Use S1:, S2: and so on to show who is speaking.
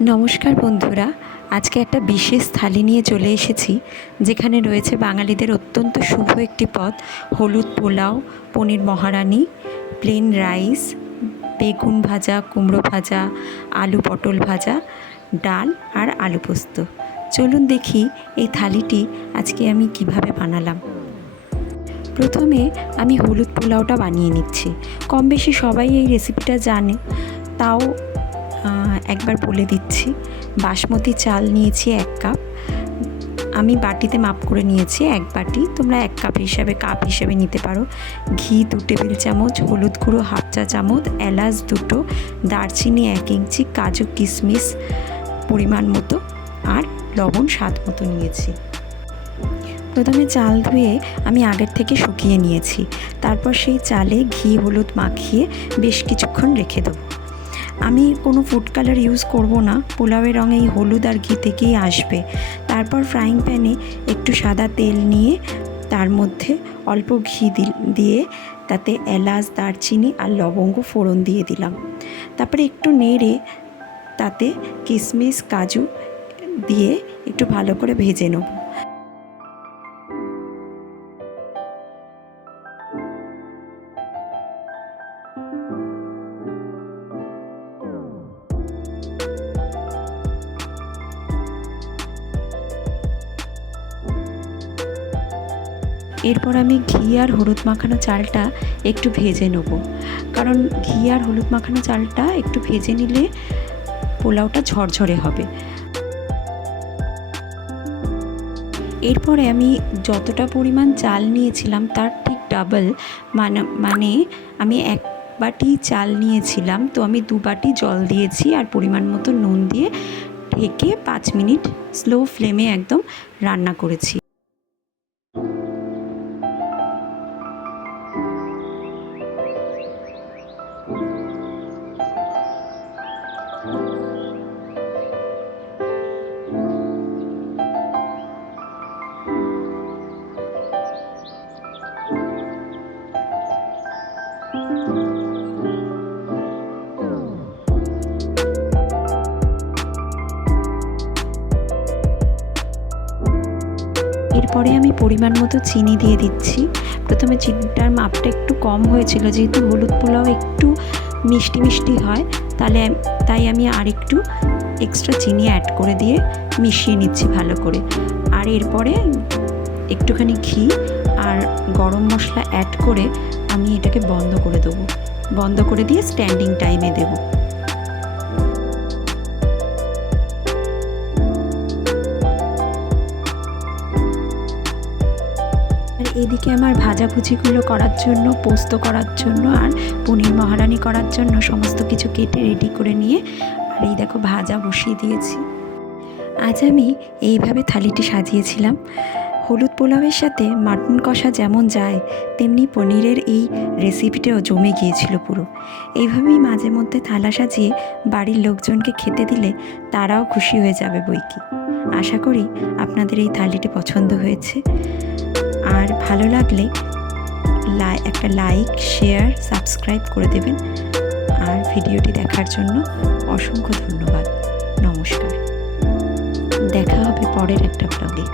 S1: নমস্কার বন্ধুরা, আজকে একটা বিশেষ থালি নিয়ে চলে এসেছি, যেখানে রয়েছে বাঙালিদের অত্যন্ত শুভ একটি পদ, হলুদ পোলাও, পনির মহারানি প্লেন রাইস বেগুন ভাজা, কুমড়ো ভাজা, আলু পটল ভাজা, ডাল আর আলু পোস্ত। চলুন দেখি এই থালিটি আজকে আমি কীভাবে বানালাম। প্রথমে আমি হলুদ পোলাওটা বানিয়ে নিচ্ছি। কম বেশি সবাই এই রেসিপিটা জানে, তাও একবার বলে দিচ্ছি। বাসমতি চাল নিয়েছি এক কাপ। আমি বাটিতে মাপ করে নিয়েছি এক বাটি। তোমরা এক কাপ হিসাবে কাপ হিসাবে নিতে পারো। ঘি দু টেবিল চামচ, হলুদ গুঁড়ো হাফ চা চামচ, এলাচ দুটো, দারচিনি এক ইঞ্চি, কাজু কিশমিশ পরিমাণ মতো, আর লবণ স্বাদ মতো নিয়েছি। প্রথমে চাল ধুয়ে আমি আগের থেকে শুকিয়ে নিয়েছি। তারপর সেই চালে ঘি, হলুদ মাখিয়ে বেশ কিছুক্ষণ রেখে দেবো। আমি কোনো ফুড কালার ইউজ করব না। পোলাওয়ের রঙ এই হলুদ আর ঘি থেকেই আসবে। তারপর ফ্রাইং প্যানে একটু সাদা তেল নিয়ে তার মধ্যে অল্প ঘি দিয়ে তাতে এলাচ, দারচিনি আর লবঙ্গ ফোড়ন দিয়ে দিলাম। তারপরে একটু নেড়ে তাতে কিশমিশ কাজু দিয়ে একটু ভালো করে ভেজে নেব। এরপর আমি ঘি আর হলুদ মাখানো চালটা একটু ভেজে নেব। কারণ ঘি আর হলুদ মাখানো চালটা একটু ভেজে নিলে পোলাওটা ঝরঝরে হবে। এরপরে আমি যতটা পরিমাণ চাল নিয়েছিলাম তার ঠিক ডাবল মানে মানে আমি এক বাটি চাল নিয়েছিলাম। তো আমি দু বাটি জল দিয়েছি আর পরিমাণ মতো নুন দিয়ে ঢেকে পাঁচ মিনিট স্লো ফ্লেমে একদম রান্না করেছি। এরপরে আমি পরিমাণ মতো চিনি দিয়ে দিচ্ছি। প্রথমে চিনিটার মাপটা একটু কম হয়েছিল, যেহেতু হলুদ পোলাও একটু মিষ্টি মিষ্টি হয়, তাহলে তাই আমি আর একটু এক্সট্রা চিনি অ্যাড করে দিয়ে মিশিয়ে নিচ্ছি ভালো করে। আর এরপরে একটুখানি ঘি আর গরম মশলা অ্যাড করে আমি এটাকে বন্ধ করে দেবো। বন্ধ করে দিয়ে স্ট্যান্ডিং টাইমে দেবো। এদিকে আমার ভাজাভুজিগুলো করার জন্য, পোস্ত করার জন্য, আর পনির মহারানি করার জন্য সমস্ত কিছু কেটে রেডি করে নিয়ে, আর এই দেখো ভাজা বসিয়ে দিয়েছি। আজ আমি এইভাবে থালিটি সাজিয়েছিলাম। হলুদ পোলাওয়ের সাথে মাটন কষা যেমন যায়, তেমনি পনিরের এই রেসিপিটাও জমে গিয়েছিল পুরো। এইভাবেই মাঝে মধ্যে থালা সাজিয়ে বাড়ির লোকজনকে খেতে দিলে তারাও খুশি হয়ে যাবে বই কি আশা করি আপনাদের এই থালিটি পছন্দ হয়েছে। আর ভালো লাগলে লাই একটা লাইক, শেয়ার, সাবস্ক্রাইব করে দেবেন। আর ভিডিওটি দেখার জন্য অসংখ্য ধন্যবাদ। নমস্কার। দেখা হবে পরের একটা ব্লগে